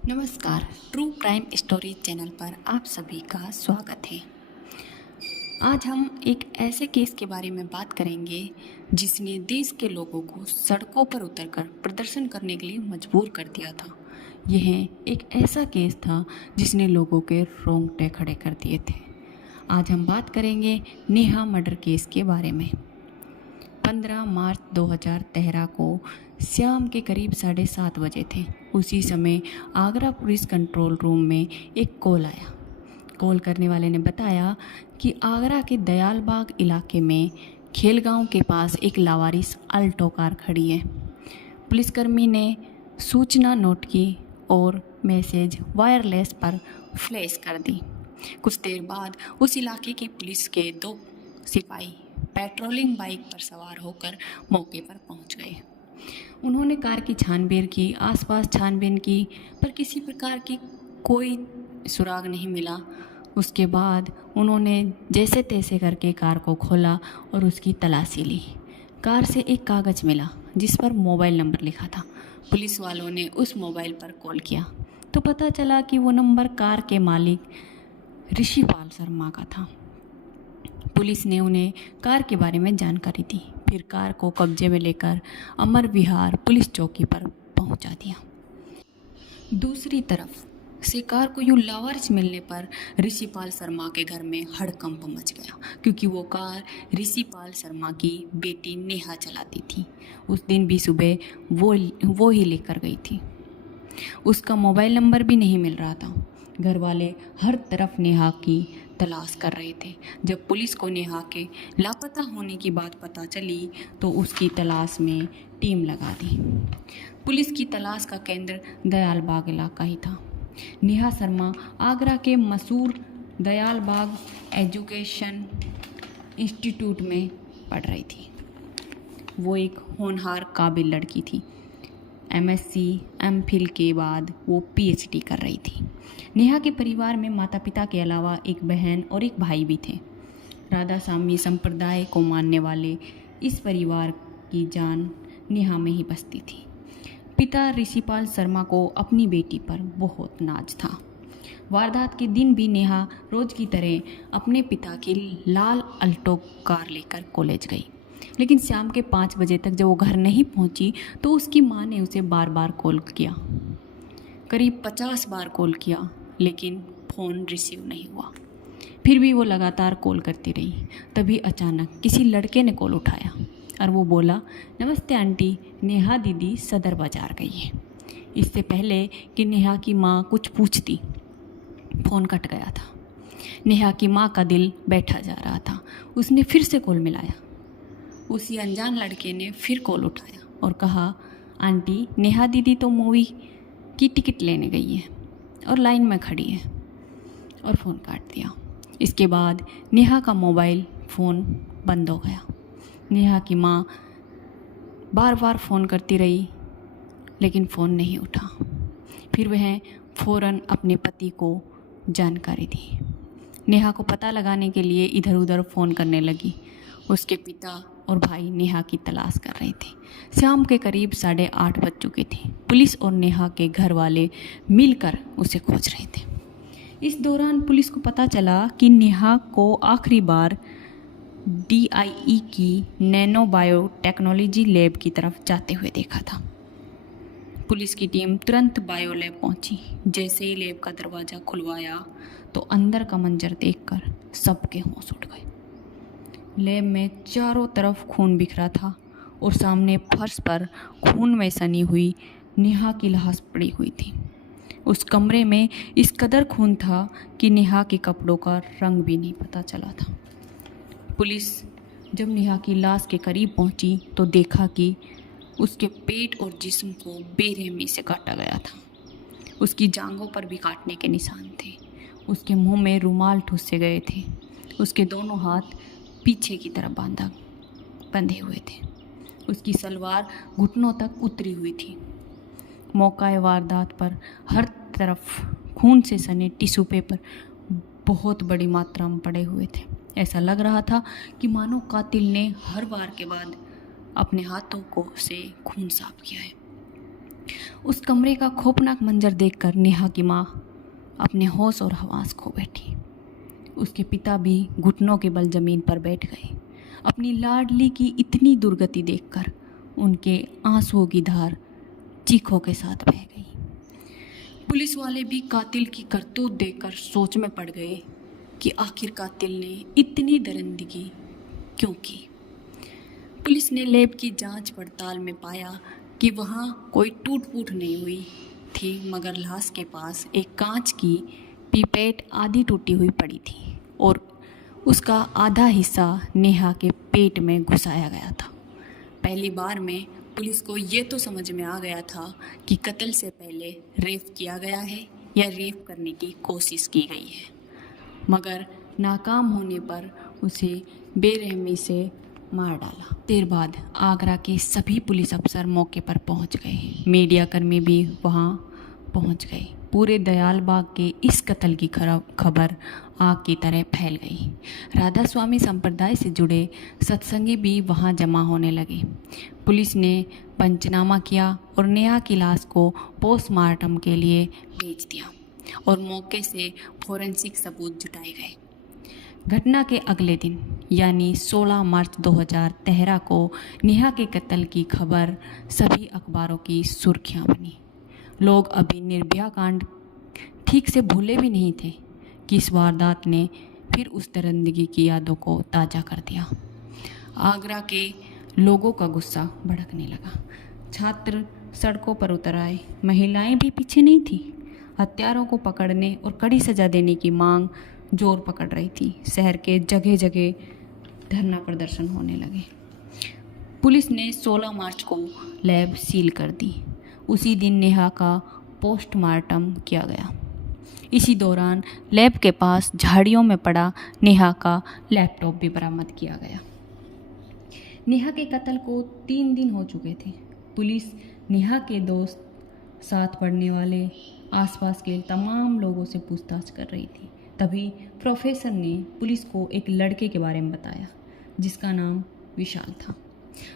नमस्कार। True crime story channel पर आप सभी का स्वागत है। आज हम एक ऐसे केस के बारे में बात करेंगे जिसने देश के लोगों को सड़कों पर उतरकर प्रदर्शन करने के लिए मजबूर कर दिया था। यह एक ऐसा केस था जिसने लोगों के रोंगटे खड़े कर दिए थे। आज हम बात करेंगे नेहा मर्डर केस के बारे में। 15 मार्च 2013 को शाम के करीब 7:30 बजे थे। उसी समय आगरा पुलिस कंट्रोल रूम में एक कॉल आया। कॉल करने वाले ने बताया कि आगरा के दयालबाग इलाके में खेलगांव के पास एक लावारिस अल्टो कार खड़ी है। पुलिसकर्मी ने सूचना नोट की और मैसेज वायरलेस पर फ्लैश कर दी। कुछ देर बाद उस इलाके की पुलिस के 2 सिपाही पेट्रोलिंग बाइक पर सवार होकर मौके पर पहुंच गए। उन्होंने कार की छानबीन की, आसपास छानबीन की, पर किसी प्रकार की कोई सुराग नहीं मिला। उसके बाद उन्होंने जैसे तैसे करके कार को खोला और उसकी तलाशी ली। कार से एक कागज़ मिला जिस पर मोबाइल नंबर लिखा था। पुलिस वालों ने उस मोबाइल पर कॉल किया तो पता चला कि वो नंबर कार के मालिक ऋषिपाल शर्मा का था। पुलिस ने उन्हें कार के बारे में जानकारी दी, फिर कार को कब्जे में लेकर अमर विहार पुलिस चौकी पर पहुंचा दिया। दूसरी तरफ से कार को यूं लावारिस मिलने पर ऋषिपाल शर्मा के घर में हड़कंप मच गया, क्योंकि वो कार ऋषिपाल शर्मा की बेटी नेहा चलाती थी। उस दिन भी सुबह वो ही लेकर गई थी। उसका मोबाइल नंबर भी नहीं मिल रहा था। घर वाले हर तरफ नेहा की तलाश कर रहे थे। जब पुलिस को नेहा के लापता होने की बात पता चली तो उसकी तलाश में टीम लगा दी। पुलिस की तलाश का केंद्र दयालबाग इलाका ही था। नेहा शर्मा आगरा के मशहूर दयालबाग एजुकेशन इंस्टीट्यूट में पढ़ रही थी। वो एक होनहार काबिल लड़की थी। MSc MPhil के बाद वो PhD कर रही थी। नेहा के परिवार में माता पिता के अलावा एक बहन और एक भाई भी थे। राधा स्वामी संप्रदाय को मानने वाले इस परिवार की जान नेहा में ही बसती थी। पिता ऋषिपाल शर्मा को अपनी बेटी पर बहुत नाज था। वारदात के दिन भी नेहा रोज की तरह अपने पिता की लाल अल्टो कार लेकर कॉलेज गई, लेकिन शाम के 5 बजे तक जब वो घर नहीं पहुंची तो उसकी मां ने उसे बार बार कॉल किया। करीब 50 बार कॉल किया, लेकिन फ़ोन रिसीव नहीं हुआ। फिर भी वो लगातार कॉल करती रही। तभी अचानक किसी लड़के ने कॉल उठाया और वो बोला, नमस्ते आंटी, नेहा दीदी सदर बाजार गई है। इससे पहले कि नेहा की माँ कुछ पूछती, फ़ोन कट गया था। नेहा की माँ का दिल बैठा जा रहा था। उसने फिर से कॉल मिलाया। उसी अनजान लड़के ने फिर कॉल उठाया और कहा, आंटी, नेहा दीदी तो मूवी की टिकट लेने गई है और लाइन में खड़ी है, और फ़ोन काट दिया। इसके बाद नेहा का मोबाइल फ़ोन बंद हो गया। नेहा की माँ बार बार फ़ोन करती रही, लेकिन फ़ोन नहीं उठा। फिर वह फ़ौरन अपने पति को जानकारी दी। नेहा को पता लगाने के लिए इधर उधर फ़ोन करने लगी। उसके पिता और भाई नेहा की तलाश कर रहे थे। शाम के करीब 8:30 बज चुके थे। पुलिस और नेहा के घर वाले मिलकर उसे खोज रहे थे। इस दौरान पुलिस को पता चला कि नेहा को आखिरी बार DIE की नैनो बायोटेक्नोलॉजी लैब की तरफ जाते हुए देखा था। पुलिस की टीम तुरंत बायो लैब पहुंची। जैसे ही लैब का दरवाज़ा खुलवाया तो अंदर का मंजर देखकर सबके होश उड़ गए। लैब में चारों तरफ खून बिखरा था और सामने फर्श पर खून में सनी हुई नेहा की लाश पड़ी हुई थी। उस कमरे में इस कदर खून था कि नेहा के कपड़ों का रंग भी नहीं पता चला था। पुलिस जब नेहा की लाश के करीब पहुंची तो देखा कि उसके पेट और जिस्म को बेरहमी से काटा गया था। उसकी जांघों पर भी काटने के निशान थे। उसके मुंह में रुमाल ठूसे गए थे। उसके दोनों हाथ पीछे की तरफ बंधे हुए थे। उसकी सलवार घुटनों तक उतरी हुई थी। मौका वारदात पर हर तरफ खून से सने टिश्यू पेपर बहुत बड़ी मात्रा में पड़े हुए थे। ऐसा लग रहा था कि मानो कातिल ने हर वार के बाद अपने हाथों को से खून साफ किया है। उस कमरे का खौफनाक मंजर देखकर नेहा की माँ अपने होश और हवास खो बैठी। उसके पिता भी घुटनों के बल जमीन पर बैठ गए। अपनी लाडली की इतनी दुर्गति देखकर उनके आंसुओं की धार चीखों के साथ बह गई। पुलिस वाले भी कातिल की करतूत देखकर सोच में पड़ गए कि आखिर कातिल ने इतनी दरिंदगी क्यों की। पुलिस ने लैब की जांच पड़ताल में पाया कि वहाँ कोई टूट फूट नहीं हुई थी, मगर लाश के पास एक कांच की पिपेट आधी टूटी हुई पड़ी थी और उसका आधा हिस्सा नेहा के पेट में घुसाया गया था। पहली बार में पुलिस को ये तो समझ में आ गया था कि कत्ल से पहले रेप किया गया है या रेप करने की कोशिश की गई है, मगर नाकाम होने पर उसे बेरहमी से मार डाला। देर बाद आगरा के सभी पुलिस अफसर मौके पर पहुंच गए। मीडिया कर्मी भी वहां पहुंच गए। पूरे दयाल बाग के इस कत्ल की खबर आग की तरह फैल गई। राधा स्वामी संप्रदाय से जुड़े सत्संगी भी वहां जमा होने लगे। पुलिस ने पंचनामा किया और नेहा की लाश को पोस्टमार्टम के लिए भेज दिया और मौके से फोरेंसिक सबूत जुटाए गए। घटना के अगले दिन यानी 16 मार्च 2013 को नेहा के कत्ल की खबर सभी अखबारों की सुर्खियां बनी। लोग अभी निर्भया कांड ठीक से भूले भी नहीं थे कि इस वारदात ने फिर उस दरिंदगी की यादों को ताज़ा कर दिया। आगरा के लोगों का गुस्सा भड़कने लगा। छात्र सड़कों पर उतर आए। महिलाएं भी पीछे नहीं थी। हत्यारों को पकड़ने और कड़ी सजा देने की मांग जोर पकड़ रही थी। शहर के जगह जगह धरना प्रदर्शन होने लगे। पुलिस ने 16 मार्च को लैब सील कर दी। उसी दिन नेहा का पोस्टमार्टम किया गया। इसी दौरान लैब के पास झाड़ियों में पड़ा नेहा का लैपटॉप भी बरामद किया गया। नेहा के कत्ल को 3 दिन हो चुके थे। पुलिस नेहा के दोस्त, साथ पढ़ने वाले, आसपास के तमाम लोगों से पूछताछ कर रही थी। तभी प्रोफेसर ने पुलिस को एक लड़के के बारे में बताया जिसका नाम विशाल था।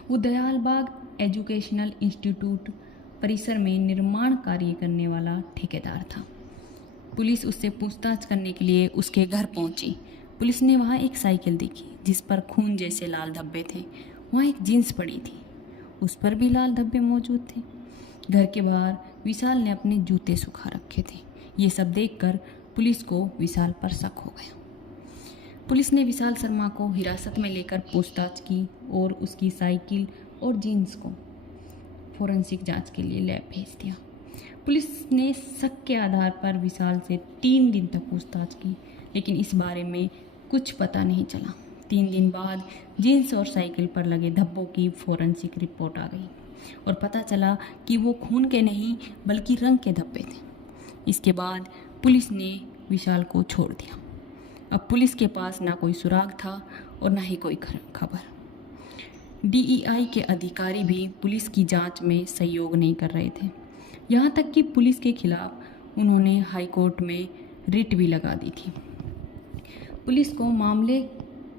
वो दयालबाग एजुकेशनल इंस्टीट्यूट परिसर में निर्माण कार्य करने वाला ठेकेदार था। पुलिस उससे पूछताछ करने के लिए उसके घर पहुंची। पुलिस ने वहां एक साइकिल देखी जिस पर खून जैसे लाल धब्बे थे। वहां एक जीन्स पड़ी थी, उस पर भी लाल धब्बे मौजूद थे। घर के बाहर विशाल ने अपने जूते सुखा रखे थे। ये सब देखकर पुलिस को विशाल पर शक हो गया। पुलिस ने विशाल शर्मा को हिरासत में लेकर पूछताछ की और उसकी साइकिल और जीन्स को फोरेंसिक जांच के लिए लैब भेज दिया। पुलिस ने शक के आधार पर विशाल से 3 दिन तक पूछताछ की, लेकिन इस बारे में कुछ पता नहीं चला। 3 दिन बाद जीन्स और साइकिल पर लगे धब्बों की फोरेंसिक रिपोर्ट आ गई और पता चला कि वो खून के नहीं बल्कि रंग के धब्बे थे। इसके बाद पुलिस ने विशाल को छोड़ दिया। अब पुलिस के पास ना कोई सुराग था और ना ही कोई खबर। DEI के अधिकारी भी पुलिस की जांच में सहयोग नहीं कर रहे थे। यहाँ तक कि पुलिस के खिलाफ उन्होंने हाई कोर्ट में रिट भी लगा दी थी। पुलिस को मामले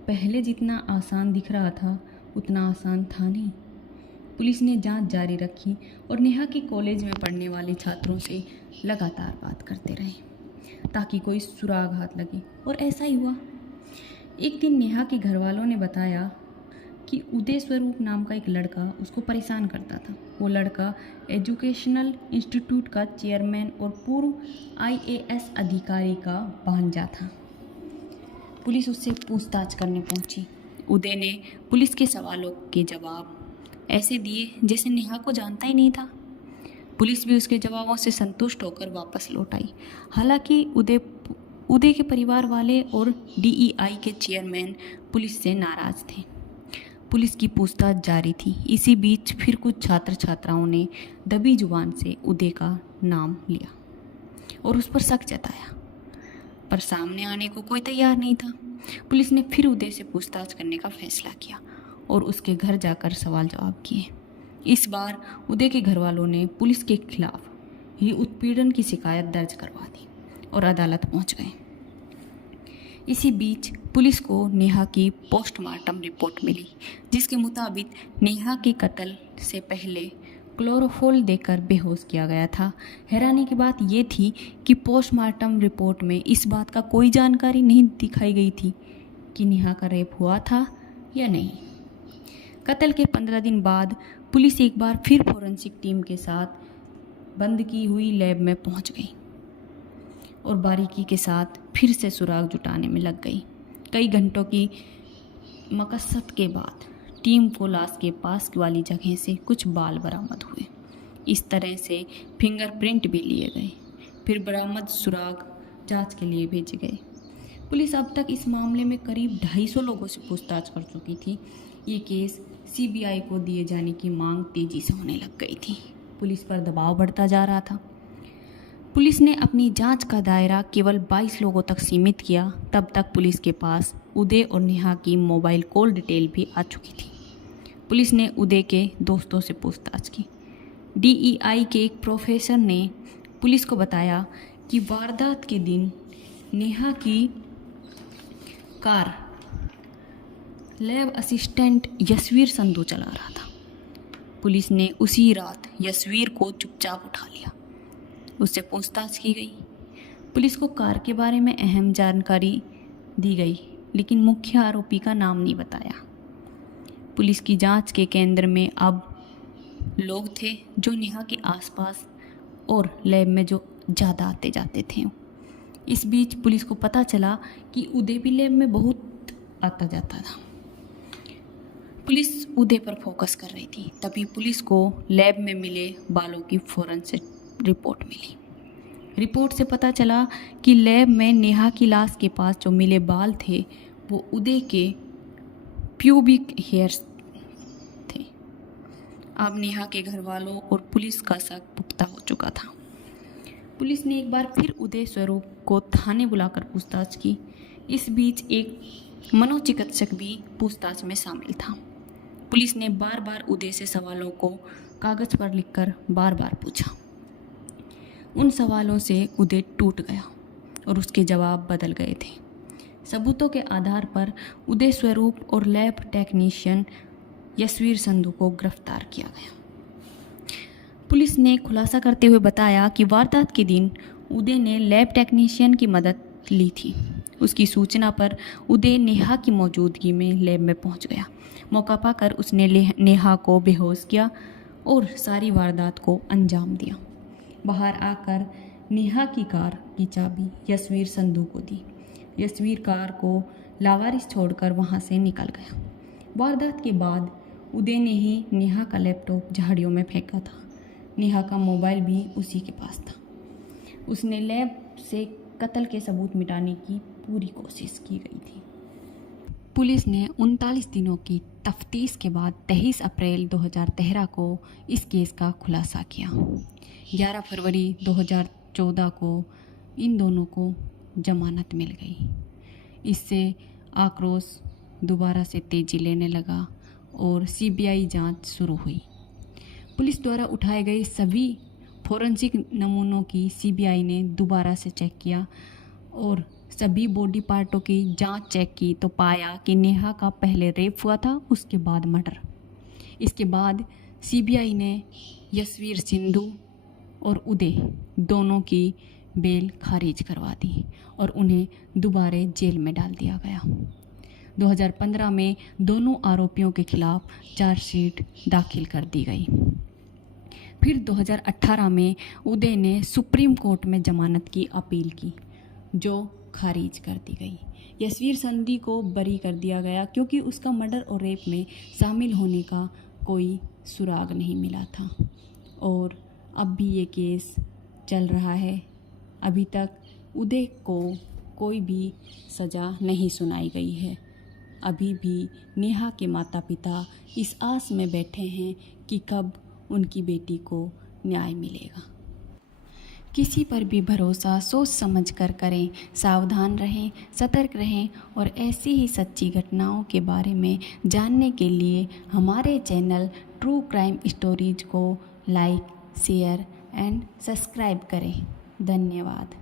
पहले जितना आसान दिख रहा था उतना आसान था नहीं। पुलिस ने जांच जारी रखी और नेहा के कॉलेज में पढ़ने वाले छात्रों से लगातार बात करते रहे ताकि कोई सुराग हाथ लगे, और ऐसा ही हुआ। एक दिन नेहा के घर वालों ने बताया कि उदय स्वरूप नाम का एक लड़का उसको परेशान करता था। वो लड़का एजुकेशनल इंस्टीट्यूट का चेयरमैन और पूर्व IAS अधिकारी का भांजा था। पुलिस उससे पूछताछ करने पहुंची। उदय ने पुलिस के सवालों के जवाब ऐसे दिए जैसे नेहा को जानता ही नहीं था। पुलिस भी उसके जवाबों से संतुष्ट होकर वापस लौट आई। हालांकि उदय के परिवार वाले और DEI के चेयरमैन पुलिस से नाराज थे। पुलिस की पूछताछ जारी थी। इसी बीच फिर कुछ छात्र छात्राओं ने दबी जुबान से उदय का नाम लिया और उस पर शक जताया, पर सामने आने को कोई तैयार नहीं था। पुलिस ने फिर उदय से पूछताछ करने का फैसला किया और उसके घर जाकर सवाल जवाब किए। इस बार उदय के घर वालों ने पुलिस के खिलाफ ही उत्पीड़न की शिकायत दर्ज करवा दी और अदालत पहुंच गए। इसी बीच पुलिस को नेहा की पोस्टमार्टम रिपोर्ट मिली जिसके मुताबिक नेहा के कत्ल से पहले क्लोरोफॉल देकर बेहोश किया गया था। हैरानी की बात ये थी कि पोस्टमार्टम रिपोर्ट में इस बात का कोई जानकारी नहीं दिखाई गई थी कि नेहा का रेप हुआ था या नहीं। कत्ल के 15 दिन बाद पुलिस एक बार फिर फोरेंसिक टीम के साथ बंद की हुई लैब में पहुंच गई और बारीकी के साथ फिर से सुराग जुटाने में लग गई। कई घंटों की मकसद के बाद टीम को लाश के पास वाली जगह से कुछ बाल बरामद हुए। इस तरह से फिंगरप्रिंट भी लिए गए। फिर बरामद सुराग जांच के लिए भेजे गए। पुलिस अब तक इस मामले में करीब 250 लोगों से पूछताछ कर चुकी थी। ये केस सीबीआई को दिए जाने की मांग तेजी से होने लग गई थी। पुलिस पर दबाव बढ़ता जा रहा था। पुलिस ने अपनी जांच का दायरा केवल 22 लोगों तक सीमित किया। तब तक पुलिस के पास उदय और नेहा की मोबाइल कॉल डिटेल भी आ चुकी थी। पुलिस ने उदय के दोस्तों से पूछताछ की। डीईआई के एक प्रोफेसर ने पुलिस को बताया कि वारदात के दिन नेहा की car lab assistant Yashveer Sandhu चला रहा था। पुलिस ने उसी रात यशवीर को चुपचाप उठा लिया। उससे पूछताछ की गई। पुलिस को कार के बारे में अहम जानकारी दी गई, लेकिन मुख्य आरोपी का नाम नहीं बताया। पुलिस की जांच के केंद्र में अब लोग थे जो नेहा के आसपास और लैब में जो ज़्यादा आते जाते थे। इस बीच पुलिस को पता चला कि उदय भी लैब में बहुत आता जाता था। पुलिस उदय पर फोकस कर रही थी। तभी पुलिस को लैब में मिले बालों की फोरेंसिक रिपोर्ट मिली। रिपोर्ट से पता चला कि लैब में नेहा की लाश के पास जो मिले बाल थे वो उदय के प्यूबिक हेयर्स थे। अब नेहा के घर वालों और पुलिस का शक पुख्ता हो चुका था। पुलिस ने एक बार फिर उदय स्वरूप को थाने बुलाकर पूछताछ की। इस बीच एक मनोचिकित्सक भी पूछताछ में शामिल था। पुलिस ने बार बार उदय से सवालों को कागज पर लिखकर बार बार पूछा। उन सवालों से उदय टूट गया और उसके जवाब बदल गए थे। सबूतों के आधार पर उदय स्वरूप और लैब टेक्नीशियन यशवीर संधू को गिरफ्तार किया गया। पुलिस ने खुलासा करते हुए बताया कि वारदात के दिन उदय ने लैब टेक्नीशियन की मदद ली थी। उसकी सूचना पर उदय नेहा की मौजूदगी में लैब में पहुंच गया। मौका पाकर उसने नेहा को बेहोश किया और सारी वारदात को अंजाम दिया। बाहर आकर नेहा की कार की चाबी यशवीर संधू को दी। यशवीर कार को लावारिस छोड़कर वहां से निकल गया। वारदात के बाद उदय ने ही नेहा का लैपटॉप झाड़ियों में फेंका था। नेहा का मोबाइल भी उसी के पास था। उसने लैब से कत्ल के सबूत मिटाने की पूरी कोशिश की गई थी। पुलिस ने 39 दिनों की तफ्तीश के बाद 23 अप्रैल 2013 को इस केस का खुलासा किया। 11 फरवरी 2014 को इन दोनों को जमानत मिल गई। इससे आक्रोश दोबारा से तेजी लेने लगा और सीबीआई जांच शुरू हुई। पुलिस द्वारा उठाए गए सभी फोरेंसिक नमूनों की सीबीआई ने दोबारा से चेक किया और सभी बॉडी पार्टों की जांच चेक की तो पाया कि नेहा का पहले रेप हुआ था, उसके बाद मर्डर। इसके बाद सीबीआई ने यशवीर सिंधु और उदय दोनों की बेल खारिज करवा दी और उन्हें दोबारा जेल में डाल दिया गया। 2015 में दोनों आरोपियों के खिलाफ चार्जशीट दाखिल कर दी गई। फिर 2018 में उदय ने सुप्रीम कोर्ट में जमानत की अपील की, जो खारिज कर दी गई। यशवीर संधू को बरी कर दिया गया क्योंकि उसका मर्डर और रेप में शामिल होने का कोई सुराग नहीं मिला था। और अब भी ये केस चल रहा है। अभी तक उदय को कोई भी सज़ा नहीं सुनाई गई है। अभी भी नेहा के माता पिता इस आस में बैठे हैं कि कब उनकी बेटी को न्याय मिलेगा। किसी पर भी भरोसा सोच समझ कर करें, सावधान रहें, सतर्क रहें और ऐसी ही सच्ची घटनाओं के बारे में जानने के लिए हमारे चैनल ट्रू क्राइम स्टोरीज को लाइक, शेयर एंड सब्सक्राइब करें। धन्यवाद।